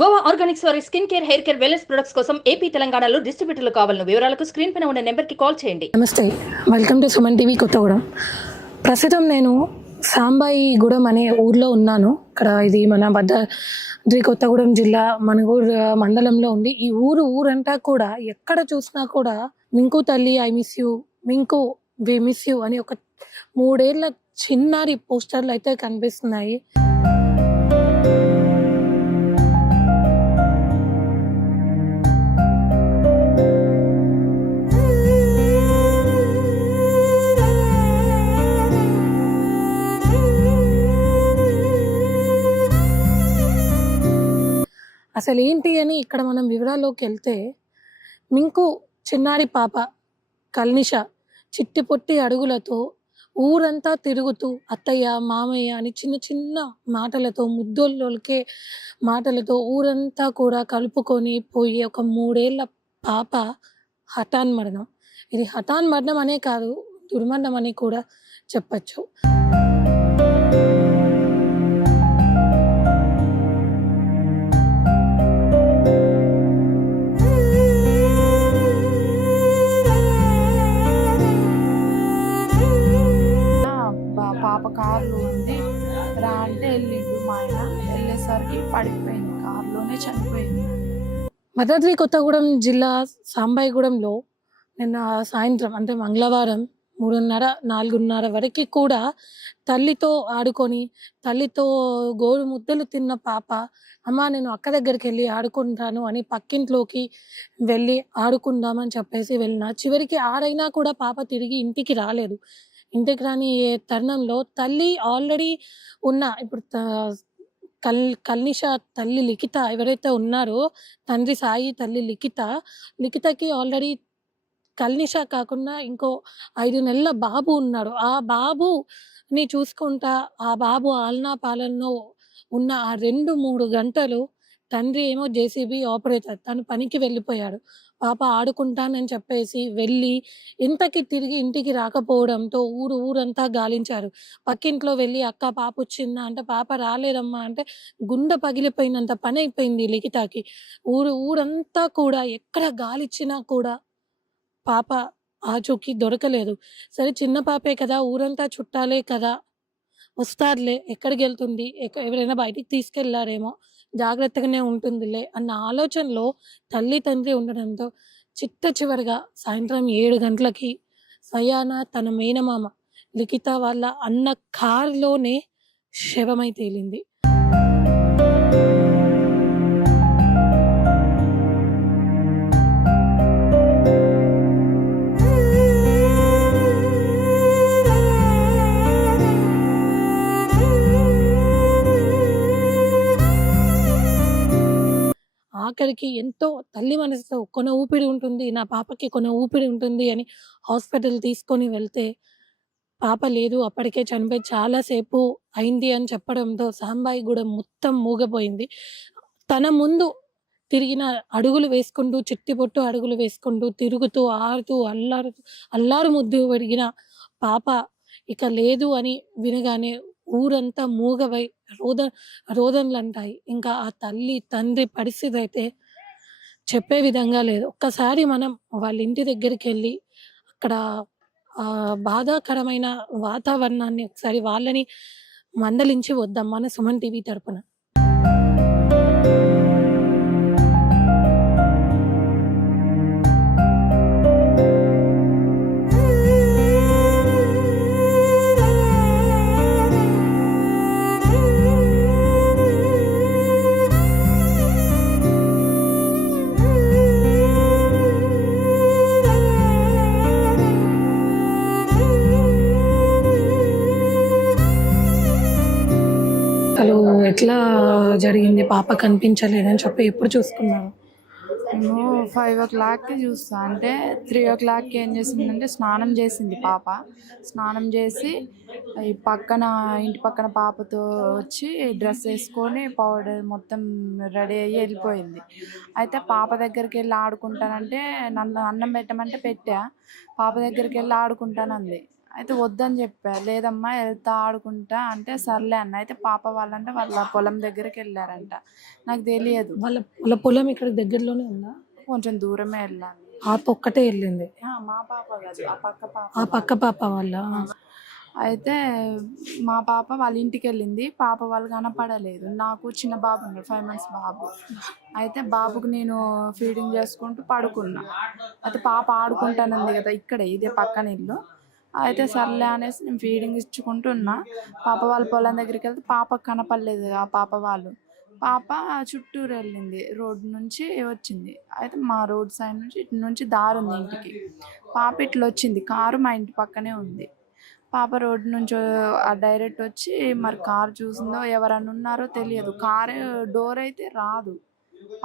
Goa Organics వారి skin care, hair care, wellness products కోసం AP, తెలంగాణలో డిస్ట్రిబ్యూటర్లు కావాలను వివరాలకు స్క్రీన్ పైన ఉన్న నెంబర్కి కాల్ చేయండి. నమస్తే, welcome to Suman TV Kothagudem. ప్రస్తుతం నేను సాంబాయిగూడెం అనే ఊర్లో ఉన్నాను. ఇక్కడ ఇది మన భద్రాద్రి కొత్తగూడెం జిల్లా మణుగూరు మండలంలో ఉంది. ఈ ఊరంతా కూడా ఎక్కడ చూసినా కూడా మింకు తల్లి I miss you, Minku we miss you అని ఒక 3 ఏళ్ల చిన్నారి పోస్టర్లు అయితే కనిపిస్తున్నాయి. అసలు ఏంటి అని ఇక్కడ మనం వివరాల్లోకి వెళ్తే, మింకు చిన్నారి పాప కల్నిష చిట్టి పొట్టి అడుగులతో ఊరంతా తిరుగుతూ అత్తయ్య, మామయ్య అని చిన్న చిన్న మాటలతో, ముద్దోళ్ళకే మాటలతో ఊరంతా కూడా కలుపుకొని పోయే ఒక 3 ఏళ్ల పాప హఠాన్మరణం. ఇది హఠాన్మరణం అనే కాదు, దుర్మరణం అని కూడా చెప్పచ్చు. పాప కారులో ఉంది రా అంటే వెళ్ళిండు. మా ఆయన వెళ్ళేసరికి పడిపోయింది, కారులోనే చనిపోయింది. భద్రాద్రి కొత్తగూడెం జిల్లా సాంబాయిగూడెంలో నిన్న సాయంత్రం అంటే మంగళవారం 3:30, 4:30 వరకు కూడా తల్లితో ఆడుకొని, తల్లితో గోరు ముద్దలు తిన్న పాప, అమ్మ నేను అక్క దగ్గరికి వెళ్ళి ఆడుకుంటాను అని పక్కింట్లోకి వెళ్ళి ఆడుకుందామని చెప్పేసి వెళ్ళిన. చివరికి ఆడైనా కూడా పాప తిరిగి ఇంటికి రాలేదు. ఇంటికి రాని తరుణంలో తల్లి ఆల్రెడీ ఉన్న ఇప్పుడు కల్నిష తల్లి లిఖిత ఎవరైతే ఉన్నారో, తండ్రి సాయి, తల్లి లిఖితకి ఆల్రెడీ కల్నిష కాకుండా ఇంకో 5 నెలల బాబు ఉన్నాడు. ఆ బాబుని చూసుకుంటా, ఆ బాబు ఆలనా పాలనలో ఉన్న ఆ 2-3 గంటలు తండ్రి ఏమో జేసీబీ ఆపరేటర్, తను పనికి వెళ్ళిపోయాడు. పాప ఆడుకుంటానని చెప్పేసి వెళ్ళి ఇంతకి తిరిగి ఇంటికి రాకపోవడంతో ఊరంతా గాలించారు. పక్కింట్లో వెళ్ళి అక్క పాప వచ్చిందా అంటే పాప రాలేదమ్మా అంటే గుండె పగిలిపోయినంత పని అయిపోయింది లిఖితకి. ఊరంతా కూడా ఎక్కడ గాలిచ్చినా కూడా పాప ఆచూకీ దొరకలేదు. సరే చిన్న పాపే కదా, ఊరంతా చుట్టాలే కదా, వస్తారులే, ఎక్కడికెళ్తుంది, ఎవరైనా బయటికి తీసుకెళ్లారేమో, జాగ్రత్తగానే ఉంటుందిలే అన్న ఆలోచనలో తల్లి, తండ్రి ఉండడంతో చివరగా సాయంత్రం 7 గంటలకి సయాన తన మేనమామ లిఖిత వాళ్ళ అన్న కారులోనే శవమై తేలింది. ఆఖరికి ఎంతో తల్లి మనసుతో కొన ఊపిరి ఉంటుంది, నా పాపకి కొన ఊపిరి ఉంటుంది అని హాస్పిటల్ తీసుకొని వెళ్తే పాప లేదు, అప్పటికే చనిపోయి చాలా సేపు అయింది అని చెప్పడంతో సాంబాయిగూడెం మొత్తం మూగపోయింది. తన ముందు తిరిగిన అడుగులు వేసుకుంటూ, చిట్టి పొట్టు అడుగులు వేసుకుంటూ, తిరుగుతూ, ఆడుతూ, అల్లారు ముద్దు పెరిగిన పాప ఇక లేదు అని వినగానే ఊరంతా మూగవై రోదనలంటాయి. ఇంకా ఆ తల్లి, తండ్రి పరిస్థితి అయితే చెప్పే విధంగా లేదు. ఒక్కసారి మనం వాళ్ళ ఇంటి దగ్గరికెళ్ళి అక్కడ బాధాకరమైన వాతావరణాన్ని ఒకసారి వాళ్ళని మందలించి వద్దాం మన సుమన్ టీవీ తరపున. అసలు ఎట్లా జరిగింది? పాప కనిపించలేదని చెప్పి ఎప్పుడు చూసుకున్నాను? మేము 5 o'clockకి చూస్తా అంటే 3 o'clockకి ఏం చేసిందంటే స్నానం చేసింది పాప. స్నానం చేసి ఈ ఇంటి పక్కన పాపతో వచ్చి డ్రెస్ వేసుకొని పౌడర్ మొత్తం రెడీ అయ్యి వెళ్ళిపోయింది. అయితే పాప దగ్గరికి వెళ్ళి ఆడుకుంటానంటే నన్ను అన్నం పెట్టమంటే పెట్టా. పాప దగ్గరికి వెళ్ళి ఆడుకుంటానంది. అయితే వద్దని చెప్పా. లేదమ్మా వెళ్తా ఆడుకుంటా అంటే సర్లే అన్న. అయితే పాప వాళ్ళంటే వాళ్ళ పొలం దగ్గరికి వెళ్ళారంట. నాకు తెలియదు. వాళ్ళ వాళ్ళ పొలం ఇక్కడ దగ్గరలోనే ఉందా? కొంచెం దూరమే వెళ్ళాలి. పాప ఒక్కటే వెళ్ళింది. మా పాప కాదు, ఆ పక్క పాప. ఆ పక్క పాప వాళ్ళ. అయితే మా పాప వాళ్ళ ఇంటికి వెళ్ళింది. పాప వాళ్ళు కనపడలేదు. నాకు చిన్న బాబు ఉన్నాడు, 5 months బాబు. అయితే బాబుకు నేను ఫీడింగ్ చేసుకుంటూ పడుకున్నా. అయితే పాప ఆడుకుంటానంది కదా ఇక్కడే, ఇదే పక్కన ఇల్లు. అయితే సర్లే అనేసి నేను ఫీడింగ్ ఇచ్చుకుంటున్నా. పాప వాళ్ళ పొలం దగ్గరికి వెళ్తే పాపకు కనపడలేదు. ఆ పాప వాళ్ళు పాప చుట్టూరు వెళ్ళింది, రోడ్డు నుంచి వచ్చింది. అయితే మా రోడ్ సైడ్ నుంచి ఇటు నుంచి దారి ఉంది ఇంటికి. పాప ఇట్లా వచ్చింది, కారు మా ఇంటి పక్కనే ఉంది. పాప రోడ్డు నుంచి డైరెక్ట్ వచ్చి మరి కారు చూసిందో ఎవరన్నా ఉన్నారో తెలియదు. కారు డోర్ అయితే రాదు,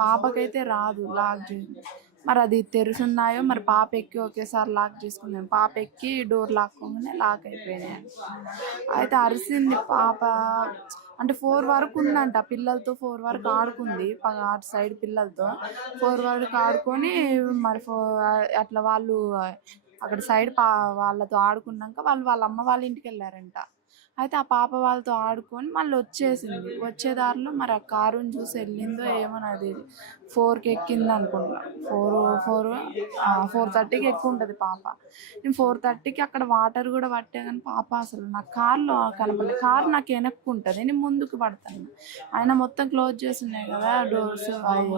పాపకైతే రాదు లాక్ చేసి. మరి అది తెరుసున్నాయో మరి పాప ఎక్కి ఒకేసారి లాక్ చేసుకుందాం. పాప ఎక్కి డోర్ లాక్కోగానే లాక్ అయిపోయినాయి. అయితే అరిసింది పాప. అంటే 4 వరకు ఉందంట, పిల్లలతో 4 వరకు ఆడుకుంది. అటు సైడ్ పిల్లలతో 4 వరకు ఆడుకొని మరి అట్లా వాళ్ళు అక్కడ సైడ్ వాళ్ళతో ఆడుకున్నాక వాళ్ళ అమ్మ వాళ్ళ ఇంటికి వెళ్ళారంట. అయితే ఆ పాప వాళ్ళతో ఆడుకొని మళ్ళీ వచ్చేసింది. వచ్చే దారిలో మరి ఆ కారుని చూసి వెళ్ళిందో ఏమో నాకు తెలియదు. 4కి ఎక్కింది అనుకుంటా. 4:30కి ఎక్కువ ఉంటుంది పాప. నేను 4:30కి అక్కడ వాటర్ కూడా పట్టే కానీ పాప అసలు నా కార్లో కనపడలేదు. కారు నాకు వెనక్కు ఉంటుంది, నేను ముందుకు పడతాను. ఆయన మొత్తం క్లోజ్ చేసి ఉన్నాయి కదా డోర్స్, అవి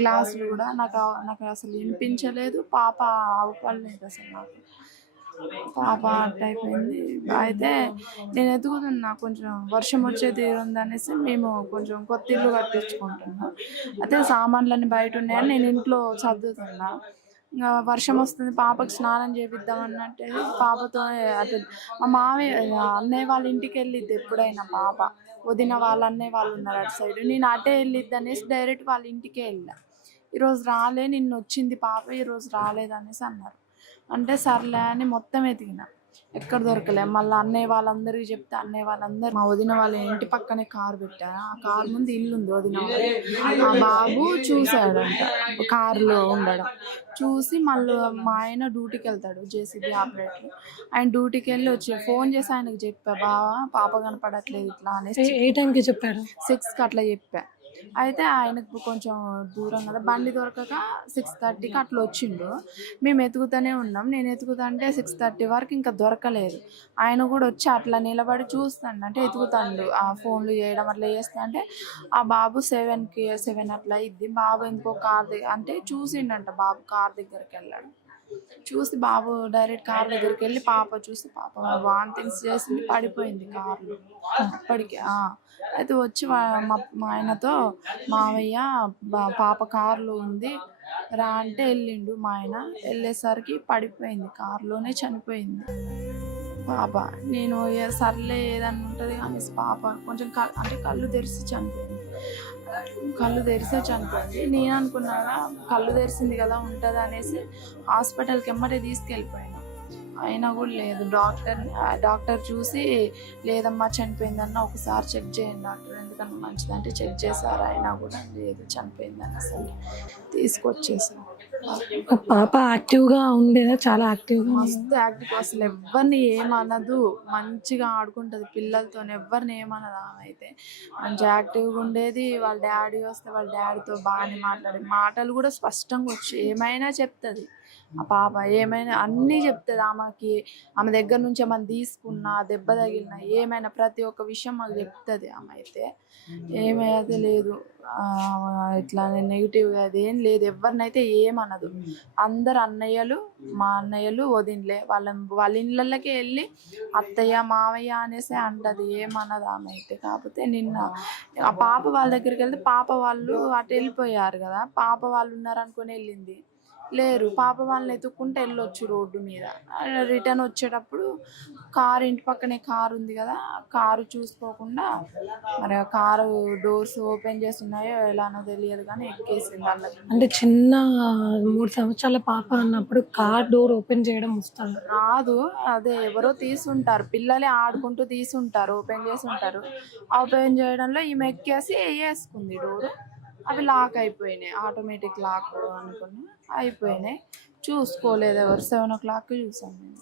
గ్లాసులు కూడా. నాకు అసలు వినిపించలేదు. పాప అవపడలేదు అసలు నాకు. పాప అట్ట అయిపోయింది. అయితే నేను ఎదుగుతున్నా, కొంచెం వర్షం వచ్చే తీరుంది అనేసి మేము కొంచెం కొత్త ఇల్లు కట్టించుకుంటున్నాం. అయితే సామాన్లన్నీ బయట ఉన్నాయని నేను ఇంట్లో చదువుతున్నా. ఇంకా వర్షం వస్తుంది, పాపకు స్నానం చేపిద్దామన్నట్టే పాపతో అటు మా మామయ్య అన్నయ్య వాళ్ళ ఇంటికి వెళ్ళిద్ది ఎప్పుడైనా పాప. వదిన వాళ్ళ అన్నయ్య వాళ్ళు ఉన్నారు అటు సైడ్. నేను అటే వెళ్ళిద్ది అనేసి డైరెక్ట్ వాళ్ళ ఇంటికే వెళ్ళా. ఈరోజు రాలే, నిన్న వచ్చింది పాప, ఈరోజు రాలేదు అనేసి అన్నారు. అంటే సర్లే అని మొత్తం ఎతికిన, ఎక్కడ దొరకలే. మళ్ళీ అన్నయ్య వాళ్ళందరికీ చెప్తే అన్నయ్య వాళ్ళందరూ మా వదిన వాళ్ళ ఇంటి పక్కనే కారు పెట్టారు. ఆ కారు ముందు ఇల్లు ఉంది వదిన వాళ్ళ. ఆ బాబు చూశాడంట కారులో ఉండడం. చూసి మళ్ళీ మా ఆయన డ్యూటీకి వెళ్తాడు, జేసీబీ ఆపరేటర్. ఆయన డ్యూటీకి వెళ్ళి వచ్చి ఫోన్ చేసి ఆయనకు చెప్పా, బావా పాప కనపడట్లేదు ఇట్లా అనేసి. ఏ టైంకి చెప్పారు? 6కి అట్లా చెప్పా. అయితే ఆయనకు కొంచెం దూరం కదా, బండి దొరకక 6:30కి అట్లా వచ్చిండు. మేము ఎతుకుతూనే ఉన్నాం. నేను ఎతుకుతా అంటే 6:30 వరకు ఇంకా దొరకలేదు. ఆయన కూడా వచ్చి అట్లా నిలబడి చూస్తాడు, అంటే ఎతుకుతాడు. ఆ ఫోన్లు చేయడం అట్లా చేస్తా అంటే ఆ బాబు 7 అట్లా అయింది. బాబు ఎందుకో కార్ దగ్గర అంటే చూసిండంట, బాబు కార్ దగ్గరికి వెళ్ళాడు. చూసి బాబు డైరెక్ట్ కార్ దగ్గరికి వెళ్ళి పాప చూసి పాప వాంతింగ్స్ చేసింది, పడిపోయింది కార్లో అప్పటికి. అయితే వచ్చి మా ఆయనతో, మావయ్య పాప కారులో ఉంది రా అంటే వెళ్ళిండు. మా ఆయన వెళ్ళేసరికి పడిపోయింది, కారులోనే చనిపోయింది పాప. నేను సర్లే ఏదన్నా ఉంటుంది కానీ పాప కొంచెం అంటే కళ్ళు తెరిచి చనిపోయింది. నేను అనుకున్నాగా కళ్ళు తెరిచింది కదా ఉంటుంది అనేసి హాస్పిటల్కి ఎమ్మటే తీసుకెళ్ళిపోయాను. అయినా కూడా లేదు. డాక్టర్ చూసి లేదమ్మా చనిపోయిందన్న, ఒకసారి చెక్ చేయండి డాక్టర్, ఎందుకన్నా మంచిదంటే చెక్ చేశారు. అయినా కూడా లేదు, చనిపోయిందని అసలు తీసుకొచ్చేసాను. పాప యాక్టివ్గా ఉండేదా? చాలా యాక్టివ్గా, మస్తు యాక్టివ్. అసలు ఎవరిని ఏమనదు, మంచిగా ఆడుకుంటుంది పిల్లలతో, ఎవరిని ఏమనదు. ఆమె అయితే మంచి యాక్టివ్గా ఉండేది. వాళ్ళ డాడీ వస్తే వాళ్ళ డాడీతో బాగానే మాట్లాడేది. మాటలు కూడా స్పష్టంగా వచ్చి ఏమైనా చెప్తుంది ఆ పాప. ఏమైనా అన్నీ చెప్తుంది. ఆమె దగ్గర నుంచి ఏమైనా తీసుకున్నా, దెబ్బ తగిలినా, ఏమైనా ప్రతి ఒక్క విషయం మాకు చెప్తుంది. ఆమె అయితే ఏమైతే లేదు, ఇట్లా నెగిటివ్గా అదేం లేదు. ఎవరినైతే ఏమనదు. అందరు అన్నయ్యలు, మా అన్నయ్యలు, వదినలే, వాళ్ళ ఇళ్ళకి వెళ్ళి అత్తయ్య మావయ్య అనేసి అంటది, ఏమన్నది ఆమె అయితే. కాకపోతే నిన్న ఆ పాప వాళ్ళ దగ్గరికి వెళ్తే పాప వాళ్ళు అటు వెళ్ళిపోయారు కదా, పాప వాళ్ళు ఉన్నారనుకుని వెళ్ళింది. లేరు, పాప వాళ్ళని ఎత్తుక్కుంటే వెళ్ళొచ్చు రోడ్డు మీద. రిటర్న్ వచ్చేటప్పుడు కారు ఇంటి పక్కనే కారు ఉంది కదా, కారు చూసుకోకుండా మరి ఆ కారు డోర్స్ ఓపెన్ చేస్తున్నాయో ఎలానో తెలియదు కానీ ఎక్కేసింది వాళ్ళకి. అంటే చిన్న 3 సంవత్సరాల పాప అన్నప్పుడు కార్ డోర్ ఓపెన్ చేయడం వస్తుంది రాదు. అదే ఎవరో తీసుంటారు, పిల్లలే ఆడుకుంటూ తీసుంటారు, ఓపెన్ చేసి ఉంటారు. ఓపెన్ చేయడంలో ఈమె ఎక్కేసి వేసుకుంది డోరు. అవి లాక్ అయిపోయినాయి, ఆటోమేటిక్ లాక్ అనుకుని అయిపోయినాయి. చూసుకోలేదు ఎవరు. 7 o'clock చూసాను నేను.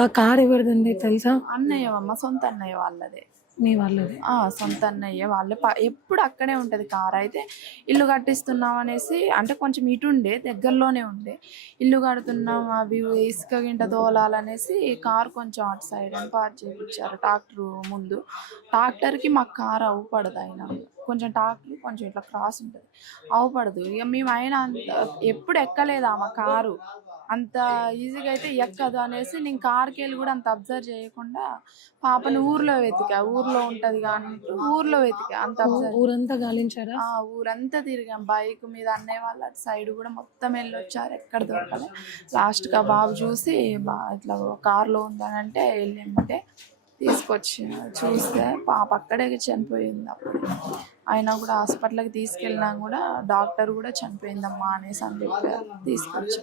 ఆ కార్ ఎవరిదండి తెలుసా? అన్నయ్య మా సొంత అన్నయ్య వాళ్ళదే. మీ వాళ్ళది. సొంత అన్నయ్య వాళ్ళే. ఎప్పుడు అక్కడే ఉంటుంది కార్. అయితే ఇల్లు కట్టిస్తున్నాం అనేసి, అంటే కొంచెం ఇటు ఉండే, దగ్గరలోనే ఉండే, ఇల్లు కడుతున్నాం అవి ఇసుక గింట తోలాలనేసి కార్ కొంచెం అటు సైడ్ అని పార్క్ చేయించారు ట్రాక్టర్ ముందు. ట్రాక్టర్కి మాకు కార్ అవ్వపడదు. అయినా కొంచెం ట్రాక్టర్ కొంచెం ఇట్లా క్రాస్ ఉంటుంది, అవ్వపడదు. ఇక మేము అయినా ఎప్పుడు ఎక్కలేదు మా కారు, అంత ఈజీగా అయితే ఎక్కదు అనేసి నేను కార్కి వెళ్ళి కూడా అంత అబ్జర్వ్ చేయకుండా పాపను ఊర్లో వెతికా. ఊర్లో ఉంటుంది కానీ ఊర్లో వెతికా, అంత అబ్జర్వ్. ఊరంతా గాలించారా? ఊరంతా తిరిగాం బైక్ మీద. అన్నయ్య వాళ్ళ అటు సైడ్ కూడా మొత్తం వెళ్ళొచ్చారు, ఎక్కడ దొరకలే. లాస్ట్గా బాబు చూసి ఇట్లా కార్లో ఉందని అంటే వెళ్ళింటే తీసుకొచ్చి చూస్తే పాప అక్కడే చనిపోయింది. అప్పుడు అయినా కూడా హాస్పిటల్కి తీసుకెళ్ళినా కూడా డాక్టర్ కూడా చనిపోయిందమ్మా అనేసి అని చెప్పారు. తీసుకొచ్చి